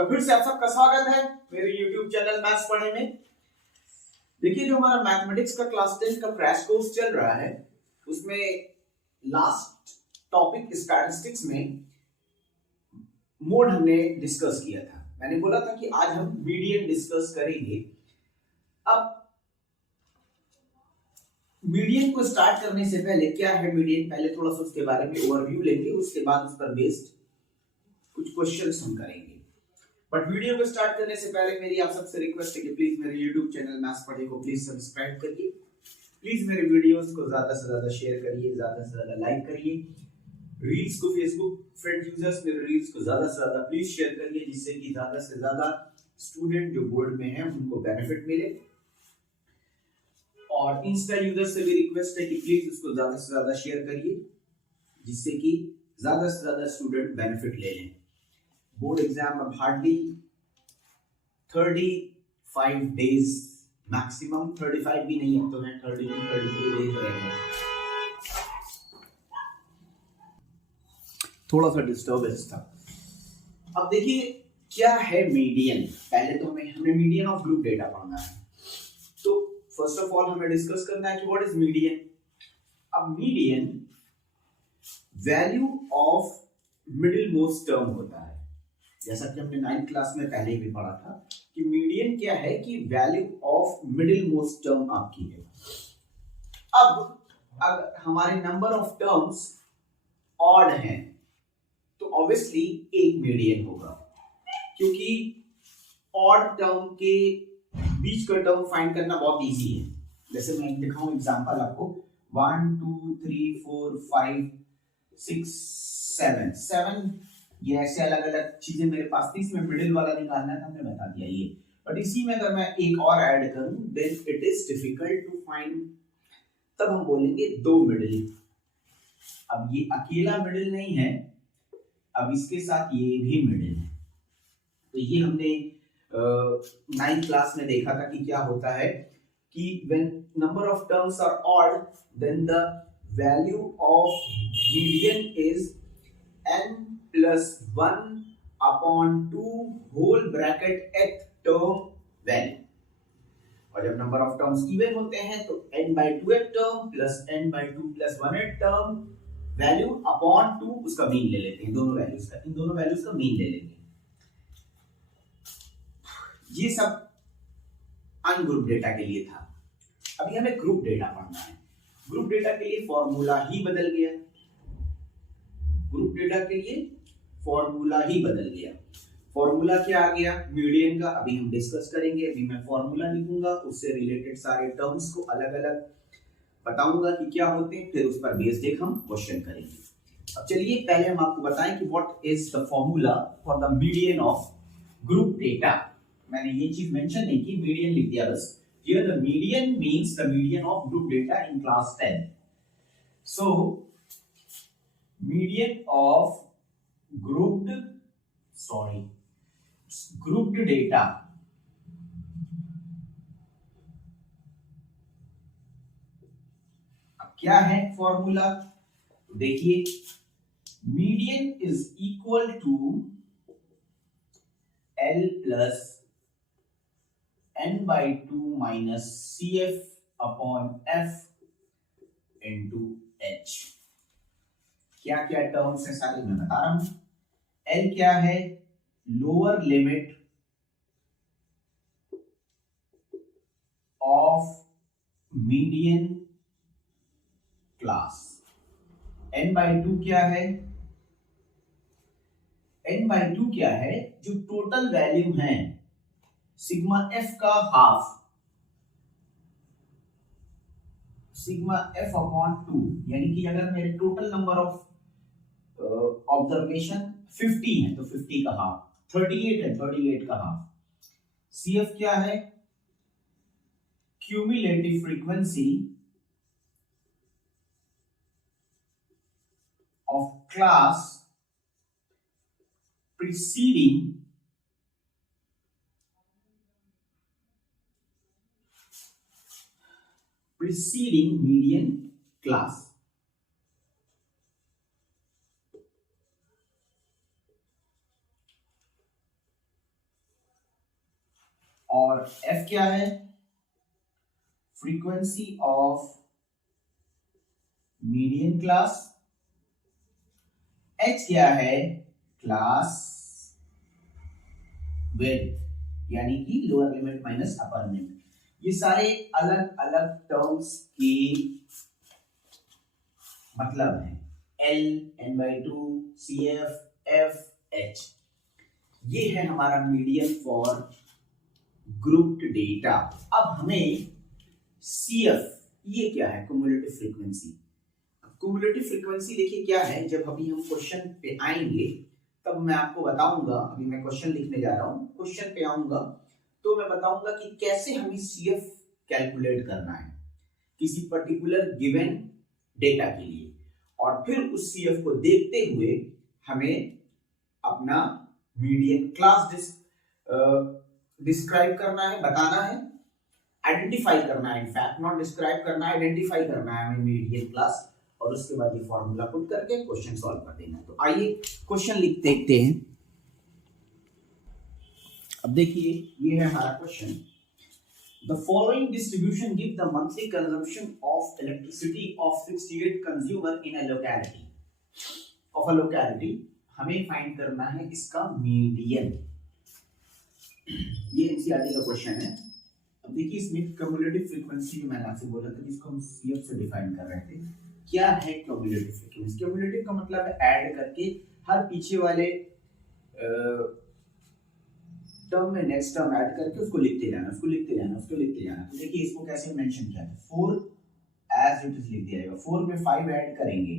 बार फिर से आप सबका स्वागत है मेरे YouTube चैनल मैथ्स पढ़े में। देखिए, जो हमारा मैथमेटिक्स का क्लास 10 का क्रैश कोर्स चल रहा है उसमें लास्ट टॉपिक स्टैटिस्टिक्स में मोड हमने डिस्कस किया था। मैंने बोला था कि आज हम मीडियन डिस्कस करेंगे। अब मीडियन को स्टार्ट करने से पहले क्या है मीडियन, पहले थोड़ा सा उसके बारे में ओवरव्यू लेंगे, उसके बाद उस पर बेस्ड कुछ क्वेश्चंस हम करेंगे। बट वीडियो को स्टार्ट करने से पहले मेरी आप सबसे रिक्वेस्ट है कि प्लीज मेरे YouTube चैनल मैथ्स पढ़े को प्लीज सब्सक्राइब करिए। प्लीज मेरे वीडियोस को ज्यादा से ज्यादा शेयर करिए, ज्यादा से ज्यादा लाइक करिए। रील्स को फेसबुक फ्रेंड यूजर्स मेरे रील्स को ज्यादा से ज्यादा प्लीज शेयर करिए, जिससे कि ज्यादा से ज्यादा स्टूडेंट जो बोर्ड में है उनको बेनिफिट मिले। और इंस्टा यूजर्स से भी रिक्वेस्ट है कि प्लीज उसको ज्यादा से ज्यादा शेयर करिए, जिससे कि ज्यादा से ज्यादा स्टूडेंट बेनिफिट ले लें। बोर्ड एग्जाम अब हार्डली 35 डेज मैक्सिमम, 35 भी नहीं अब तो है 32 डेज रहेंगे। थोड़ा सा डिस्टर्बेंस था। अब देखिए क्या है मीडियन। पहले तो हमें मीडियन ऑफ ग्रुप डेटा पढ़ना है। तो फर्स्ट ऑफ ऑल हमें डिस्कस करना है कि व्हाट इज मीडियन। अब median value of middle most term होता है, जैसा कि हमने 9th क्लास में पहले भी पढ़ा था कि मीडियन क्या है कि value of middle most term आपकी है। अब अगर हमारे नंबर ऑफ टर्म्स ऑड हैं तो ऑब्वियसली एक मीडियन होगा, क्योंकि ऑड टर्म के बीच का टर्म फाइंड करना बहुत इजी है। जैसे मैं दिखाऊं एग्जांपल आपको, 1 2 3 4 5 6 7 ये ऐसे अलग अलग चीजें मेरे पास थी। इसमें मिडिल वाला निकालना था, हमने बता दिया ये। बट इसी में अगर मैं एक और ऐड करूं then it is difficult to find, तब हम बोलेंगे दो मिडिल। अब ये अकेला मिडिल नहीं है, अब इसके साथ ये भी मिडिल है। तो ये हमने 9th क्लास में देखा था कि क्या होता है कि when number of terms are odd then the value of median is n plus 1 upon 2 whole bracket th term value। और जब नंबर ऑफ टर्म्स इवन होते हैं तो n by 2th term plus n by 2 plus 1th term value upon 2 उसका mean ले लेते हैं। दोनों वैल्यूज का, इन दोनों वैल्यूज का मीन ले लेंगे। ये सब अनग्रुप डेटा के लिए था। अभी हमें ग्रुप डेटा पढ़ना है। ग्रुप डेटा के लिए फॉर्मूला ही बदल गया। ग्रुप डेटा के लिए फॉर्मूला ही बदल गया। फॉर्मूला क्या आ गया मीडियन का, अभी हम डिस्कस करेंगे। अभी मैं फॉर्मूला लिखूंगा, उससे रिलेटेड सारे टर्म्स को अलग अलग बताऊंगा कि क्या होते हैं, फिर उस पर बेस्ड एक हम क्वेश्चन करेंगे। अब चलिए पहले हम आपको बताएं कि what is the formula for the median of group data. मैंने ये चीज मेंशन नहीं की, मीडियन लिख दिया बस। Here the median means the median of group data in class 10. So median of grouped data क्या है फॉर्मूला देखिए। Median is equal to L plus n by 2 minus CF upon F into H। क्या क्या terms है सारे मैं बता रहा हूं। L क्या है, lower limit of median class. n by 2 क्या है, n by 2 क्या है, जो टोटल वैल्यू है सिग्मा f का हाफ, सिग्मा f अपॉन 2। यानी कि अगर मेरे टोटल नंबर ऑफ ऑब्जर्वेशन 50 है तो 50 का हाफ, 38 है 38 का हाफ। CF क्या है, cumulative frequency of class preceding median class। और F क्या है, frequency of median class, H क्या है, क्लास विड्थ यानी कि lower limit minus upper limit. ये सारे अलग अलग टर्म्स के मतलब है, L, N/2, CF, F, H। ये है हमारा मीडियन फॉर ग्रुप्ड डेटा। अब हमें CF, ये क्या है, क्युमुलेटिव फ्रीक्वेंसी। क्युमुलेटिव फ्रीक्वेंसी देखिए क्या है, जब अभी हम क्वेश्चन पे आएंगे तब मैं आपको बताऊंगा। अभी मैं क्वेश्चन लिखने जा रहा हूं, क्वेश्चन पे आऊंगा तो मैं बताऊंगा कि कैसे हमें CF कैलकुलेट करना है किसी पर्टिकुलर गिवन डेटा के लिए, और फिर उस CF को देखते हुए हमें अपना मीडियन क्लास डिस्क्राइब करना है, बताना है, आइडेंटिफाई करना है, इनफैक्ट नॉट डिस्क्राइब करना है, आइडेंटिफाई करना है हमें मीडियन क्लास, और उसके बाद ये फॉर्मूला पुट करके क्वेश्चन सॉल्व कर देना है। तो आइए क्वेश्चन लिख देखते हैं। अब देखिए ये है हमारा question. The following distribution give the monthly consumption of electricity of 68 consumer in a locality of a locality। हमें फाइंड करना है इसका मीडियन। ये एनसीईआरटी का क्वेश्चन है। अब देखिए इसमें क्युमुलेटिव फ्रीक्वेंसी जो मैंने आपसे बोला था जिसको हम सीएफ से डिफाइन कर रहे थे, क्या है क्युमुलेटिव फ्रीक्वेंसी। क्युमुलेटिव का मतलब है ऐड करके हर पीछे वाले टर्म में नेक्स्ट टर्म ऐड करके उसको लिखते जाना, उसको लिखते जाना, उसको लिखते जाना। तो देखिए इसको कैसे मेंशन किया है, 4 एज इट इज लिख दिया जाएगा। 4 में 5 ऐड करेंगे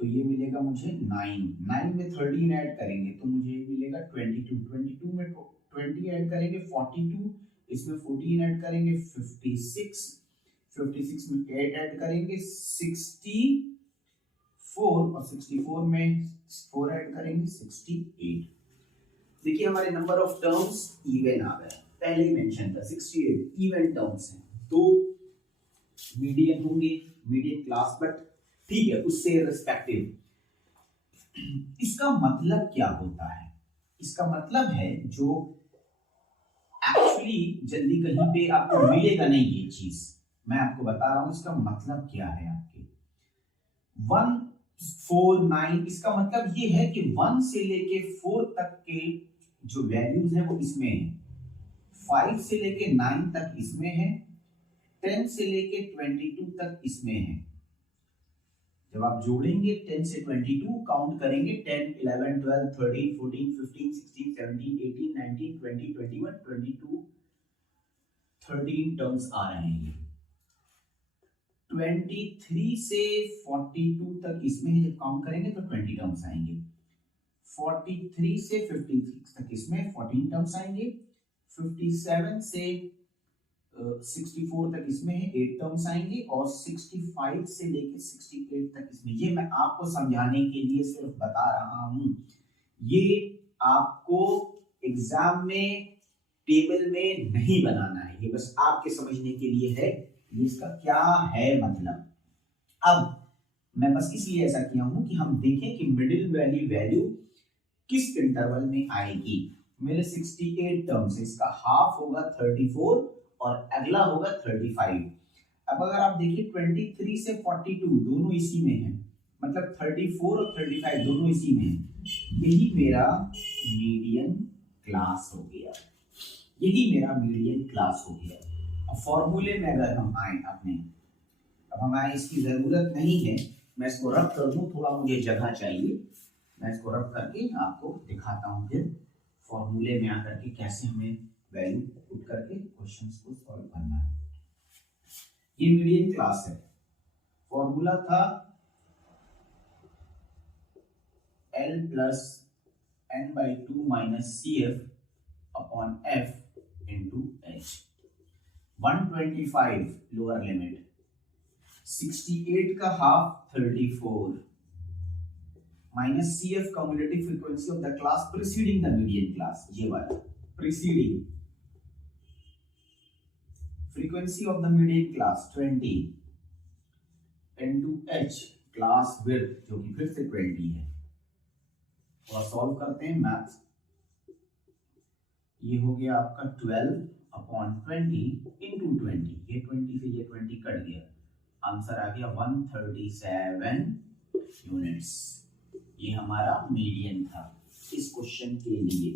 तो ये मिलेगा मुझे 9, 9 में 13 ऐड करेंगे तो मुझे मिलेगा 22, 22 में 20 ऐड करेंगे 42, इसमें 14 ऐड करेंगे 56, 56 में 8 ऐड करेंगे 64, और 64 में 4 ऐड करेंगे 68। देखिए हमारे नंबर ऑफ टर्म्स इवन आ गया, पहले ही मेंशन था 68 इवन टर्म्स हैं। दो मीडियन होंगे, मीडियन क्लास, बट ठीक है उससे रिस्पेक्टिव। इसका मतलब क्या होता है, इसका मतलब है जो एक्चुअली जल्दी कहीं पे आपको मिलेगा नहीं ये चीज, मैं आपको बता रहा हूं इसका मतलब क्या है। आपके 149 इसका मतलब ये है कि 1 से लेके 4 तक के जो वैल्यूज है वो इसमें है, 5 से लेके 9 तक इसमें है, 10 से लेके 22 तक इसमें है। जब आप जोड़ेंगे 10 से 22 काउंट करेंगे 10, 11, 12, 13, 14, 15, 16, 17, 18, 19, 20, 21, 22, 13 टर्म्स आ रहे हैं। 23 से 42 तक इसमें जब काउंट करेंगे तो 20 टर्म्स आएंगे। 43 से 56 तक इसमें 14 टर्म्स आएंगे। 57 से 64 तक इसमें है 8 टर्म्स आएंगे, और 65 से लेके 68 तक इसमें। ये मैं आपको समझाने के लिए सिर्फ बता रहा हूं, ये आपको एग्जाम में टेबल में नहीं बनाना है, ये बस आपके समझने के लिए है इसका क्या है मतलब। अब मैं बस इसलिए ऐसा किया हूं कि हम देखें कि मिडिल वैल्यू किस इंटरवल में आएगी। मेरे 68 टर्म्स, इसका हाफ होगा 34 और अगला होगा 35। अब अगर आप देखिए 23 से 42 दोनों इसी में है, मतलब 34 और 35 दोनों इसी में है। यही मेरा मीडियन क्लास हो गया, यही मेरा मीडियन क्लास हो गया। अब फॉर्मूले में अगर हम आए अपने, अब हमें इसकी जरूरत नहीं है, मैं इसको रब कर दूं, थोड़ा मुझे जगह चाहिए, मैं इसको रब करके आपको दिखाता हूं फिर फॉर्मूले में आकर के कैसे हमें वैल्यू पुट करके क्वेश्चंस को सॉल्व करना है। ये मीडियन क्लास है, फॉर्मूला था L plus n/2 minus CF upon F into H। 125 lower limit, 68 का half 34 minus CF cumulative frequency of the class preceding the median class, ये वाला preceding frequency of the median class 20 into H class width जो कि फिर से 20 है। और solve करते हैं मैथ्स। ये हो गया आपका 12/20 इंटू 20, ये 20 से ये 20 कट गया, आंसर आ गया 137 यूनिट्स। ये हमारा मीडियन था इस क्वेश्चन के लिए।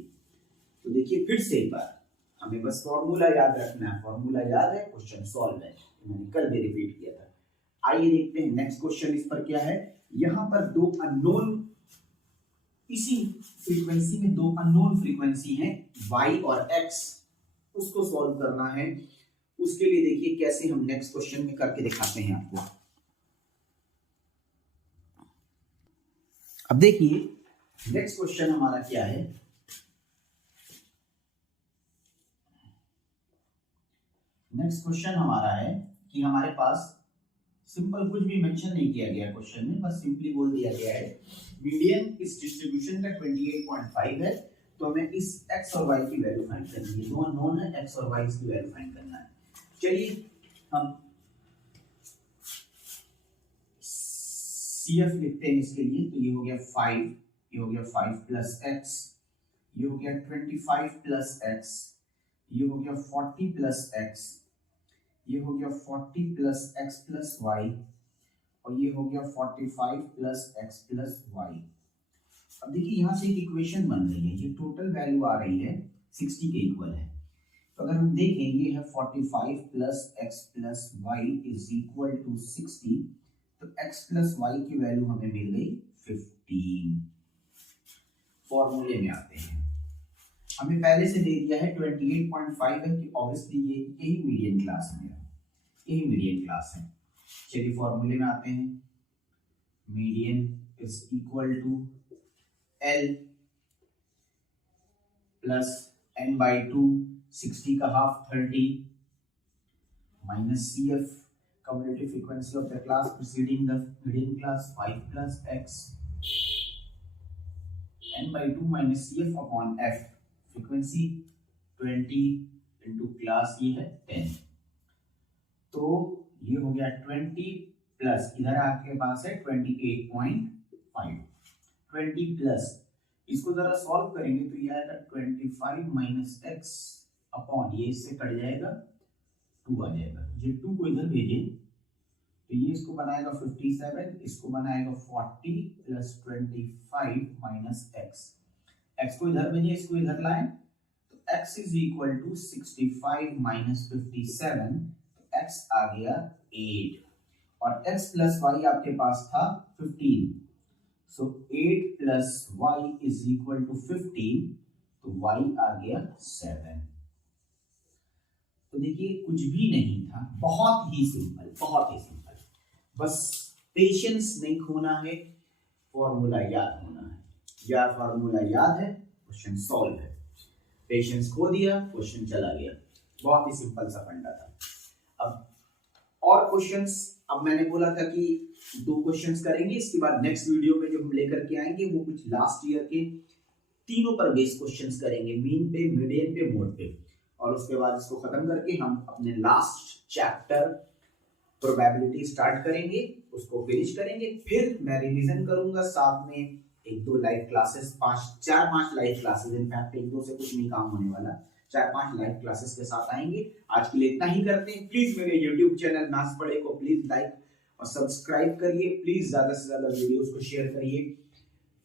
तो देखिए फिर से एक बार हमें बस फॉर्मूला याद रखना है, फॉर्मूला याद है, क्वेश्चन सॉल्व है, मैंने कल भी रिपीट किया था। आइए देखते हैं नेक्स्ट क्वेश्चन इस पर क्या है। यहां पर दो अननोन, इसी फ्रीक्वेंसी में दो अननोन फ्रीक्वेंसी हैं y और x, उसको सॉल्व करना है। उसके लिए देखिए कैसे हम नेक्स्ट क्वेश्चन में करके दिखाते हैं आपको। अब देखिए नेक्स्ट क्वेश्चन हमारा क्या है। नेक्स्ट क्वेश्चन हमारा है कि हमारे पास सिंपल कुछ भी मेंशन नहीं किया गया क्वेश्चन में, बस सिंपली बोल दिया गया है मीडियन इस डिस्ट्रीब्यूशन का 28.5 है, तो हमें इस x और y की वैल्यू फाइंड करनी है। दो अननोन है, x और y की वैल्यू फाइंड करना है। चलिए हम CF लिखते हैं इसके लिए। तो ये हो गया 5, ये हो गया 5 प्लस x, ये हो गया 25 प्लस x, ये हो गया 40 प्लस x, ये हो गया 40 प्लस x प्लस y, और ये हो गया 45 प्लस x प्लस y। अब देखिए यहाँ से एक इक्वेशन बन रही है, ये टोटल वैल्यू आ रही है 60 के इक्वल है। तो अगर हम देखें ये है 45 plus x plus y is equal to 60, तो x प्लस y की वैल्यू हमें मिल गई 15। फॉर्मूले में आते हैं, हमें पहले से दे दिया है 28.5 है कि ऑब्वियसली ये यही मीडियन क्लास है, मेरा यही मीडियन क्लास है। चलिए फॉर्मूले में आते हैं, median is equal to L plus n/2, 60 का half 30, minus CF cumulative frequency of the class preceding the median class 5 plus x, n/2 minus CF upon f, frequency 20 into class ये है 10। तो ये हो गया 20 प्लस, इधर आपके पास है 28.5, 20 प्लस इसको जरा सॉल्व करेंगे तो ये आएगा 25 माइनस एक्स अपॉन, ये इससे कट जाएगा 2 आ जाएगा, ये 2 को इधर भेजें तो ये इसको बनाएगा 57, इसको बनाएगा 40 प्लस 25 माइनस एक्स, एक्स को इधर भेजें, इसको इधर लाएं तो x is equal to 65 minus 57, तो x आ गया 8, और x प्लस y आपके पास था 15, so 8 plus y is equal to 15, तो y आ गया 7। तो देखिए कुछ भी नहीं था, बहुत ही सिंपल, बहुत ही सिंपल, बस पेशेंस नहीं खोना है, फॉर्मूला याद होना है। यार फॉर्मूला याद है, क्वेश्चन सॉल्व है, पेशेंस खो दिया, क्वेश्चन चला गया। बहुत ही सिंपल सा फंडा था। अब और क्वेश्चंस, अब मैंने बोला था कि 2 क्वेश्चंस करेंगे, इसके बाद नेक्स्ट वीडियो में जो हम लेकर के आएंगे वो कुछ लास्ट ईयर के तीनों पर बेस्ड क्वेश्चंस करेंगे, मीन पे, मीडियन पे, मोड पे, और उसके बाद इसको खत्म करके हम अपने लास्ट चैप्टर प्रोबेबिलिटी स्टार्ट करेंगे, उसको फिनिश करेंगे। फिर मैं रिवीजन करूंगा, साथ में 1-2 live classes, 4-5 live classes, in fact 1-2 से कुछ नहीं काम होने वाला, 4-5 लाइव क्लासेस के साथ आएंगे। आज के लिए इतना ही करते हैं। प्लीज मेरे YouTube चैनल मैथ्स पढ़े को प्लीज लाइक और सब्सक्राइब करिए, प्लीज ज्यादा से ज्यादा वीडियोस को शेयर करिए।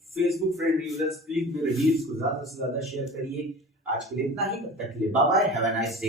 फेसबुक फ्रेंड यूजर्स प्लीज मेरे रील्स को ज्यादा से ज्यादा शेयर करिए। आज के लिए इतना ही, तब तक के लिए bye bye, have a nice day.